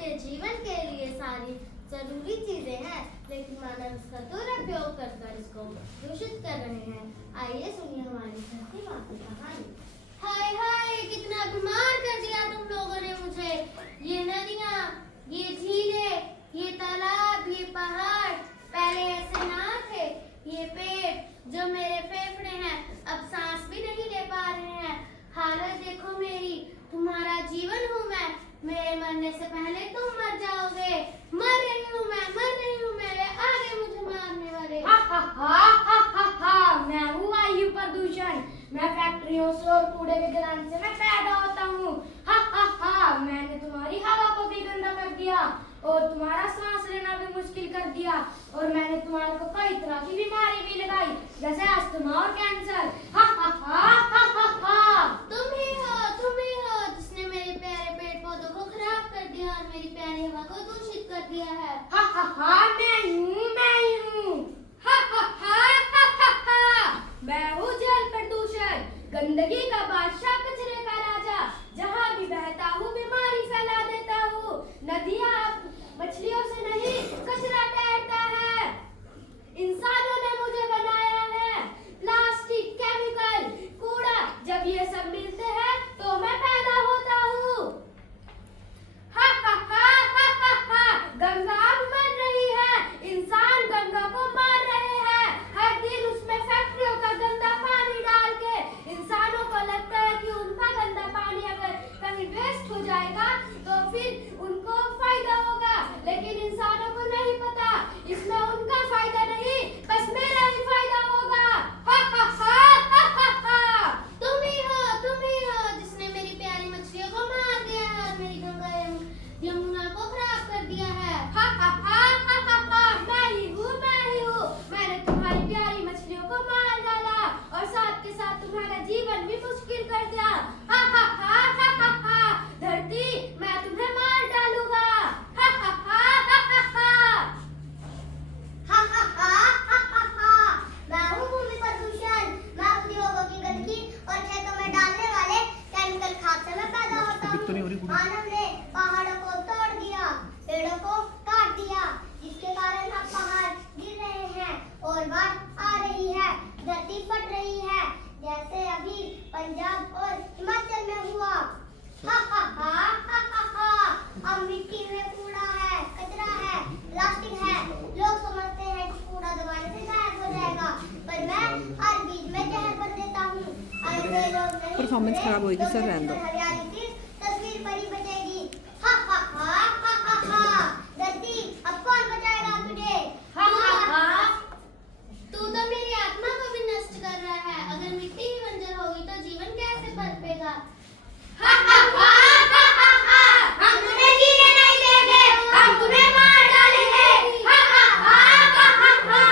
के जीवन के लिए सारी जरूरी चीजें हैं, लेकिन मानव इसका दुरुपयोग कर इसको दूषित कर रहे हैं। आइए सुनिए हमारी धरती माँ की कहानी। हाय हाय, कितना बीमार कर दिया तुम लोगों ने मुझे। ये नदियाँ, ये झीलें, ये तालाब, ये पहाड़ पहले ऐसे ना थे। ये पेड़ जो मेरे फेफड़े हैं अब सांस भी नहीं ले पा रहे हैं। हालत देखो मेरी, तुम्हारा जीवन हूँ मैं, मेरे मरने से पहले तुम मर जाओगे। मर रही हूँ मैं, मर रही हूँ मैं, आगे मुझे मारने वाले। हा हा हा हा हा हा, मैं हूँ वायु प्रदूषण। मैं फैक्ट्रियों से और कूड़े विज्ञान से मैं पैदा होता हूँ। हा हा हा, मैंने तुम्हारी हवा को भी गंदा कर दिया और तुम्हारा सांस लेना भी मुश्किल कर दिया, और मैंने तुम्हारे को कई तरह की बीमारी भी लगाई, जैसे अस्थमा और कैंसर। हा हा हा हा हा हा। तुम ही हो जिसने मेरे प्यारे पेड़ पौधों को खराब कर दिया और मेरी प्यारी हवा को दूषित कर दिया है। हा हा हा, मैं हूँ। हा हा हा हा हा हा, मैं हूँ जल प्रदूषण, गंदगी का बादशाह, कचरे का राजा। जहाँ भी बहता हूँ बीमारी फैला देता हूँ। नदियाँ मछलियों से नहीं कचरा तैरता है। इंसानों ने मुझे बनाया है। प्लास्टिक, केमिकल, कूड़ा, जब ये सब मिलते हैं तो मैं पैदा होता हूँ। हा हा हा हा हा हा, गंगा अब मर रही है। इंसान गंगा को मार रहे हैं। हर दिन उसमें फैक्ट्रियों का गंदा पानी डाल के इंसानों को लगता है कि उनका गंदा पानी अगर कहीं वेस्ट हो जाएगा तो फिर उनको फायदा होगा, लेकिन इंसानों को नहीं पता इसमें उनका फायदा नहीं, बस मेरा ही फायदा होगा। हा हा हा हा हा हा। तुम ही हो जिसने मेरी प्यारी मछलियों को मार दिया है और मेरी गंगा यमुना को खराब कर दिया है। हा हा हा हा हा हा, मैं ही हूँ। मैंने तुम्हारी प्यारी मछलियों को मार डाला और साथ के साथ तुम्हारा जीवन भी मुश्किल कर दिया। हा हा हा हा हा हा, धरती मैं तुम्हें मार डालूंगा। हा हा हा हा हा हा। हा हा हा हा हा हा, मैं हूँ भूमि प्रदूषण। मैं उद्योगों की गंदगी और खेतों में डालने वाले केमिकल खाद से मैं पैदा होता हूँ। मानव ने पहाड़ों को तोड़ दिया, पेड़ों को काट दिया, जिसके कारण अब पहाड़ गिर रहे हैं और बाढ़ आ रही है, धरती फट रही है, जैसे अभी पंजाब और हिमाचल में हुआ। हा हा हा हा हा हा, अब मिट्टी में कूड़ा है, कचरा है, प्लास्टिक है। लोग समझते हैं कि कूड़ा दबाने से गायब हो जाएगा, पर मैं हर बीज में जहर भर देता हूँ। अगर लोग नहीं परफॉर्मेंस खराब होगी तो सर, रहने दो। हरियाली की तस्वीर बड़ी बचेगी। हा हा हा हा हा हा, धरती अब कौन बचाएगा तुझे? हा हा हा। तू तो मेरी आत्मा को भी नष्ट कर रहा है। अगर मिट्टी ही बंजर होगी तो जीवन कैसे पनपेगा? हा हा हा हा हा हा, हम तुम्हें जीने नहीं देंगे, हम तुम्हें मार डालेंगे। हा हा हा हा हा हा।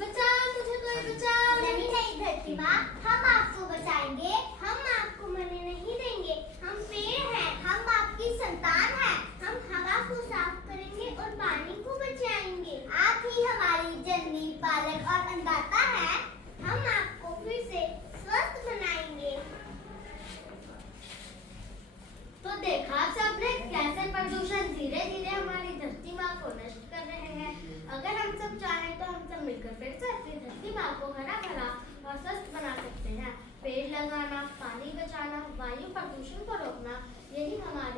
बचाओ मुझे, कोई बचाओ। नहीं नहीं धरती माँ, हम आपको बचाएंगे, हम आपको मरने नहीं देंगे। हम पेड़ हैं, हम आपकी संतान हैं। हम हवा को साफ करेंगे और पानी को बचाएंगे। आप ही हमारी जननी, पालक और अन्नदाता हैं। हम आपको फिर से स्वस्थ बनाएंगे। तो देखा आप सबने कैसे प्रदूषण धीरे धीरे हमारी धरती माँ को नष्ट कर रहे हैं। अगर हम सब चाहें तो हम सब मिलकर फिर से अपनी धरती माँ को हरा भरा और स्वस्थ बना सकते हैं। पेड़ लगाना, पानी बचाना, वायु प्रदूषण को रोकना, यही हमारी